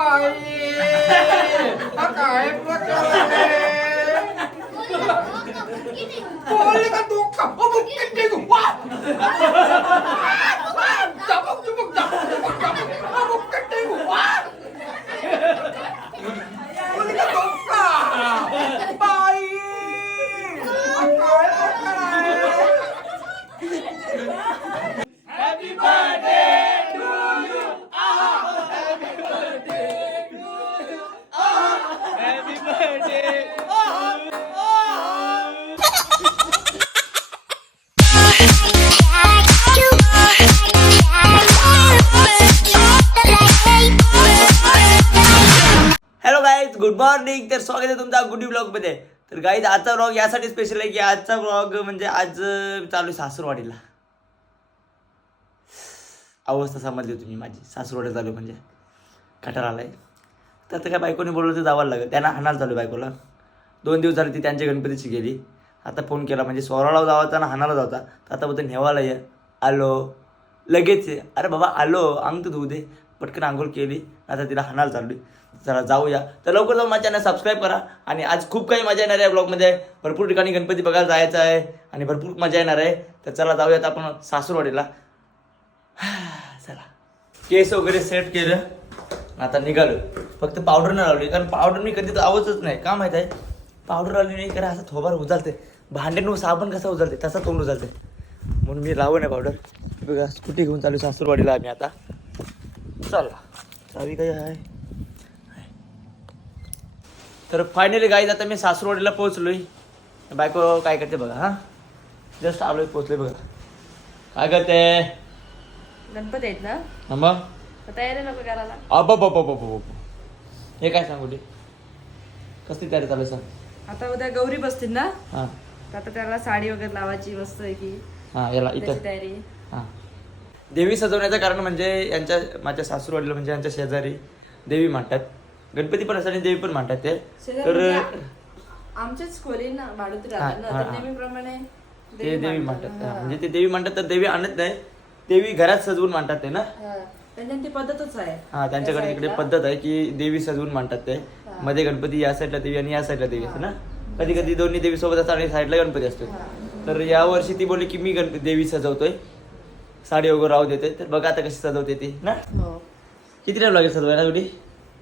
काय बोलले का तू Happy birthday to you. Happy birthday to you. Happy birthday. Hello guys, good morning. तर स्वागत आहे तुमचा गुडी ब्लॉग मध्ये. तर गाईज, आजचा ब्लॉग यासाठी स्पेशल आहे की आजचा ब्लॉग म्हणजे आज चालू आहे सासूरवाडीला. अवस्था समजली तुम्ही माझी. सासूरवाडी चालू म्हणजे कटार आलाय. तर काय बायकोने बोलवलं तर जावं लागेल. त्यांना हाणायला चालू बायकोला. 2 दिवस झाले ती त्यांच्या गणपतीची गेली. आता फोन केला म्हणजे स्वराला जावाचा ना हाणाला जाता. तर आता बोलतो नेवाला ये. आलो लगेच आहे. अरे बाबा आलो, अंग तर धुऊ दे. पटकन आंघोळ केली, आता तिला हाणायला चालली. चला जाऊया. तर लवकर जाऊन माझ्या चॅनल सबस्क्राईब करा. आणि आज खूप काही मजा येणार आहे ब्लॉगमध्ये. भरपूर ठिकाणी गणपती बघायला जायचं आहे आणि भरपूर मजा येणार आहे. तर चला जाऊयात आपण सासूरवाडीला. चला, केस वगैरे सेट केलं, आता निघालो. फक्त पावडर नाही लावली, कारण पावडर मी कधी लावतच नाही. का माहीत आहे, पावडर लावली नाही कारण असं थोबार उजालते. भांड्यानं साबण कसा उजालते तसा तोंड उजालते, म्हणून मी लावू नाही पावडर. बघा, स्कूटी घेऊन चालू सासूरवाडीला आम्ही आता. चला, चावी काय आहे. तर फायनली गाईज, आता मी सासूरवाडीला पोहोचलोय. बायको काय करते बघा. हां, जस्ट आलोय, पोहोचलोय बघा. काय करते? गणपती आहेत ना, मग तयारी नको करायला. अब हे काय सांगू दे, कसली तयारी चालू सांग. आता उद्या गौरी बसतील ना, हां, तर आता त्याला साडी वगैरे लावायची मस्त आहे की. हां, याला इथं तयारी. हां, देवी सजवण्याचं कारण म्हणजे माझ्या सासूरवाडीला म्हणजे यांच्या शेजारी देवी मांडतात. गणपती पण असतात आणि देवी पण मांडतात ते. तर आमच्याच खोली ना भाडूत हां, राहतात ना, हां, तर हां. नेहमीप्रमाणे ते देवी मांडतात. म्हणजे ते देवी मांडतात, तर देवी आणत नाही, देवी घरात सजवून मांडतात ते ना. त्यांची ती पद्धतच आहे. हा, त्यांच्याकडे इकडे पद्धत आहे की देवी सजवून मांडतात ते. मध्ये गणपती या साईडला देवी आणि या साईडला देवी असते ना. कधी कधी दोन्ही देवी सोबत असतात आणि साईडला गणपती असतो. तर या वर्षी ती बोलली की मी देवी सजवतोय, साडी वगैरे राहू देते. तर बघा आता कशी सजवते ती ना. किती टाइम लागेल सजवायला थोडी?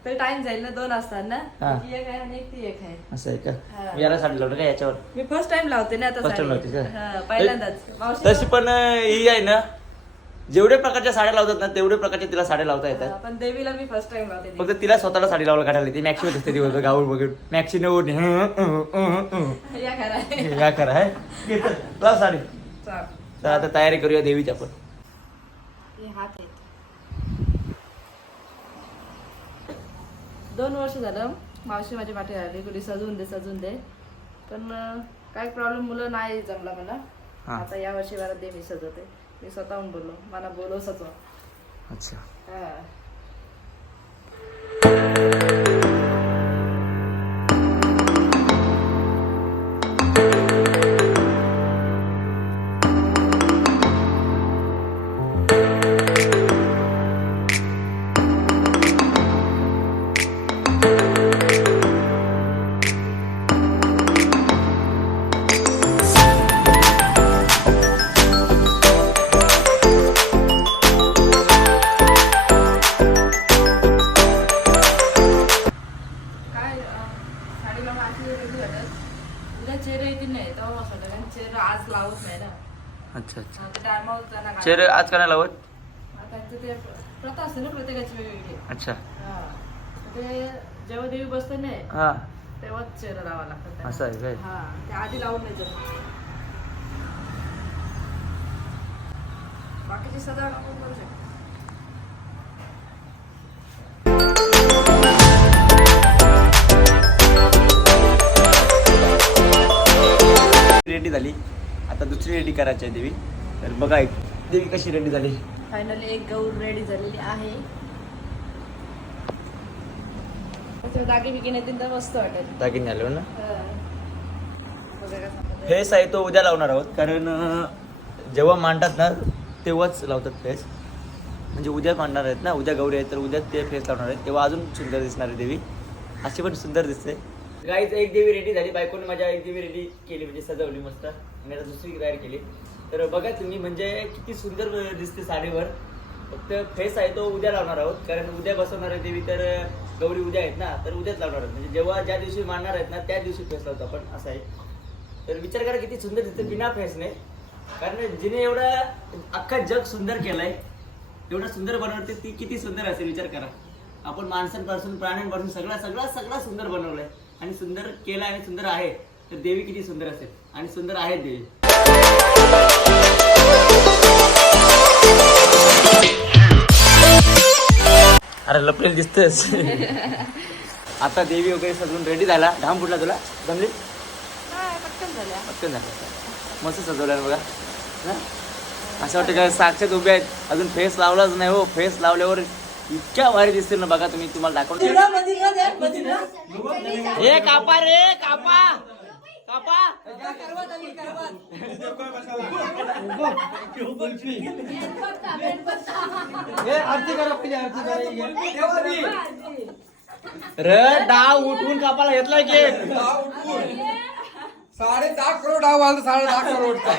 तर टाइम जाईल ना, 2 असतात ना. हा. ती एक आहे आणि एक ती एक आहे. असं आहे का? मी याला साडी लावलं का याच्यावर? मी फर्स्ट टाइम लावते ना आता First time साडी. लावते का? हा, पहिल्यांदाच. मावशी तशी पण ही आहे ना, जेवढ्या प्रकारच्या साड्या लावतात ना तेवढ्या प्रकारच्या तिला साड्या लावता येतात. पण देवीला मी फर्स्ट टाइम लावते. फक्त तिला स्वतःला साडी लावायला काढायला ती मॅक्सी होते दिवस गाऊन बघून मॅक्सी नव्हती. या खरं या करा आहे लाव साडी. चाल. तर आता तयारी करूया देवीची आपण. हे हात आहेत. 2 वर्ष झालं मावशी माझी पाठी राहिली, कुठे सजवून दे. पण काय प्रॉब्लेम मुलं नाही जमला मला. हा. आता या वर्षी मला दे, मी सजवते. मी स्वतःहून बोललो, मला बोलव सजव. अच्छा, हा. आज लावत नाही ना. अच्छा अच्छा. ते टायमावर त्यांना काय- चेहरे आज का नाही लावत? आता ते प्रथा असते ना प्रत्येकाची वेगवेगळी. अच्छा. हा. ते जेव्हा देवी बसते नाही हा, तेव्हाच चेहरा लावा लागतात त्यांना. असं आहे काय? हा, ते आधी लावून नाही जमत. बाकीची सजावट आपण करू शकतो. रेडी झाली, आता दुसरी रेडी करायची आहे देवी. तर बघा एक देवी कशी रेडी झाली. फायनली एक गौर रेडी झालेली आहे. दागी बिगी नाही तर मस्त वाटेल. दागिने आलो ना. बघा का सांगतो. फेस आहे तो उद्या लावणार आहोत, कारण जेव्हा मांडतात ना तेव्हाच लावतात फेस. म्हणजे उद्या मांडणार आहेत ना, उद्या गौरी आहेत तर उद्या ते फेस लावणार आहेत, तेव्हा अजून सुंदर दिसणार आहे देवी. अशी पण सुंदर दिसते. गाईच एक देवी रेडी झाली, बायकोने माझ्या एक देवी रेडी केली म्हणजे सजवली मस्त आणि आता दुसरी तयार केली. तर बघा तुम्ही म्हणजे किती सुंदर दिसते साडीवर. फक्त फेस आहे तो उद्या लावणार आहोत, कारण उद्या बसवणार आहे देवी, तर गौरी उद्या आहेत ना, तर उद्याच लावणार आहेत. म्हणजे जेव्हा ज्या दिवशी मांडणार आहेत ना त्या दिवशी फेस लावतो आपण, असं आहे. तर विचार करा किती सुंदर दिसते बिना फेसने, कारण जिने एवढा अख्खा जग सुंदर केलाय, एवढा सुंदर बनवते ती किती सुंदर असेल विचार करा. आपण माणसांपासून प्राण्यांपासून सगळा सुंदर बनवलाय आणि सुंदर केला आणि सुंदर आहे, तर देवी किती सुंदर असेल आणि सुंदर आहे देवी. अरे लपलेलं दिसतंच. आता देवी वगैरे सजवून रेडी झाला. घाम फुटला तुला? जमली? पटकन झालं. मस्त सजवलं बघा ना. असं वाटतं का साक्षात उभे आहेत, अजून फेस लावलाच नाही हो. फेस लावल्यावर इतक्या भारी दिसतील ना, बघा तुम्ही, तुम्हाला दाखवतो. हे कापा रे कापा कापा. रे डाव उठवून कापाला घेतलाय केक. 10.5 करोड डाव आला. 10.5 करोडचा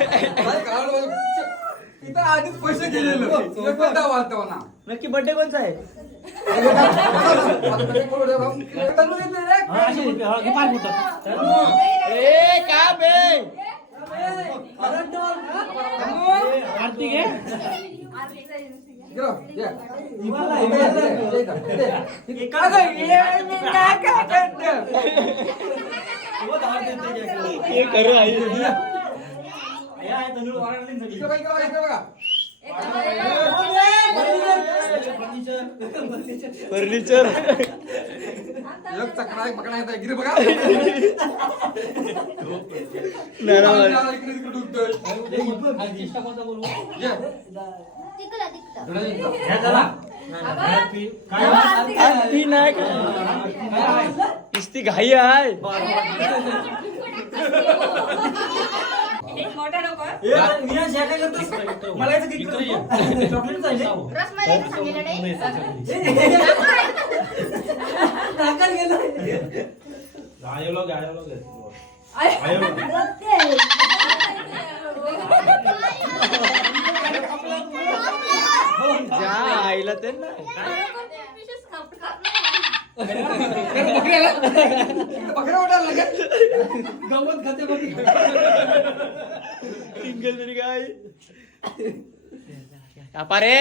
इथं आधीच पैसे गेलेलो डाव आलता ना. नक्की बर्थडे कोणचा आहे? ए का बे आरती घे. करू आई फर्निचर चक्रा पकडा येत गिरी बघा. नुसती घाई आहे. आईला ते नाही गमत खाते तरी काय कापा रे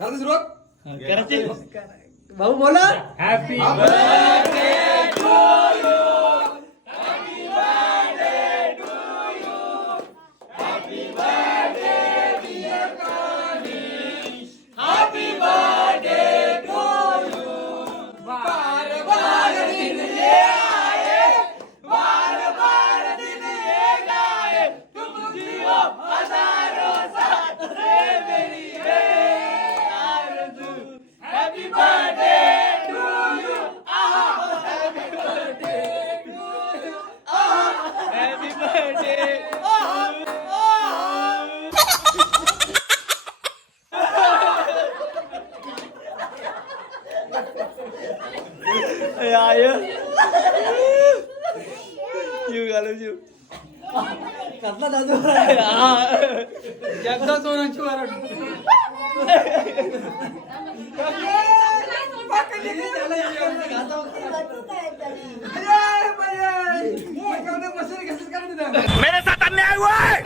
करायचं सुरुवात. करायची. भाऊ बोला. हॅपी एकदा सोनाची वारट. मेरे साथ अन्याय हुआ है.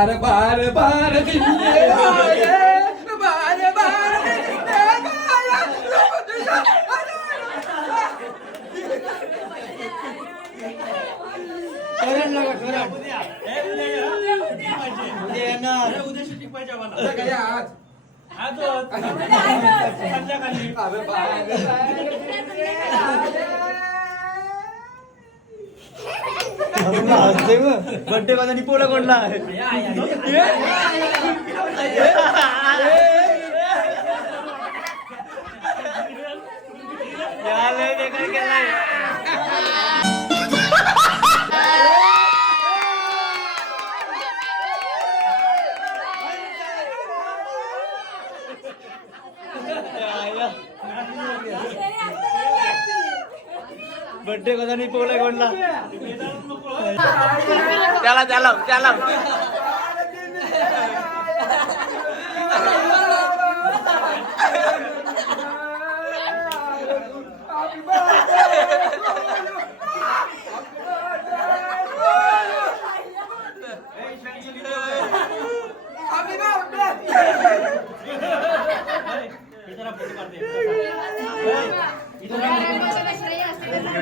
अरे बार बार दिन ये आए, बार बार दिन ये आए. उद्या शूटिंग पाहिजे आम्हाला. आज संध्याकाळी. अरे बार बर्थडे माझा निपोला कोणला आहे. बर्थडे कसा नाही पोवलाय कोणला त्याला त्याला त्याला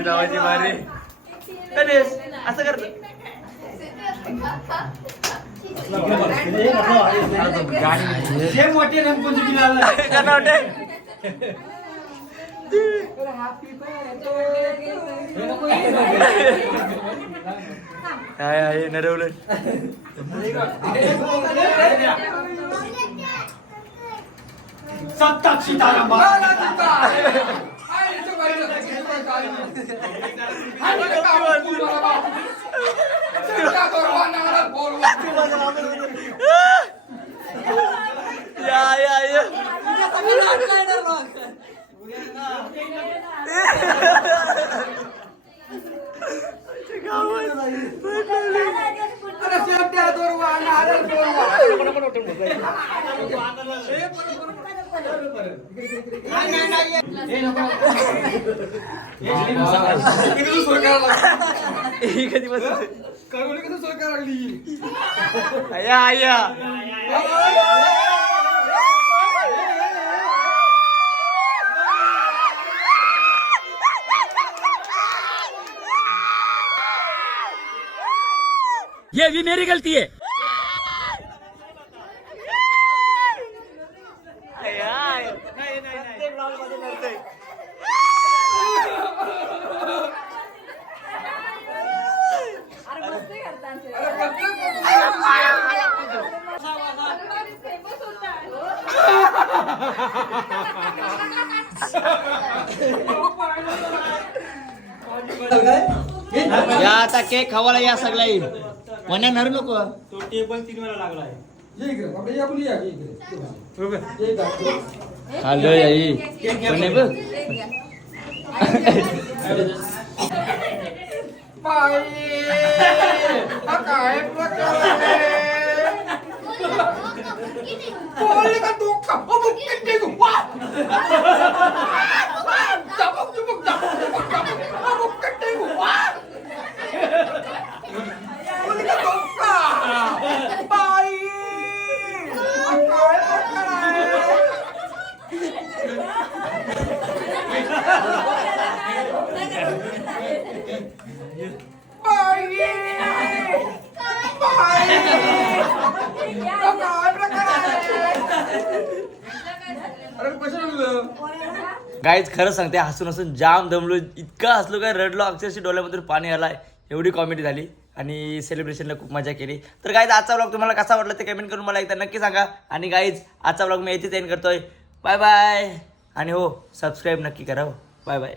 गावाची मारी असं करत मोठे रंगपंचमीला काय आहे नरवलं सत्ता सीताराम या कधी बस आया आया ये भी मेरी गलती है। या आता केक खावायला या सगळ्या वन्या नरू नको तो टेबल 3 वेळा लागलाय ये इकडे बाबा या बोलूया इकडे खाल्लो आई कोणी बघ काय बोलले का तू का किती तू वा गाईज खरं सांगते हसून हसून जाम दमलो इतका हसलो काय रडलो अक्षरशः डोळ्यामधून पाणी आलाय एवढी कॉमेडी झाली आणि सेलिब्रेशनला खूप मजा केली तर गाईज आजचा व्लॉग तुम्हाला कसा वाटला ते कमेंट करून मला एकदा नक्की सांगा आणि गाईज आजचा व्लॉग मी येथेच एंड करतोय बाय बाय आणि हो सबस्क्राईब नक्की करा हो बाय बाय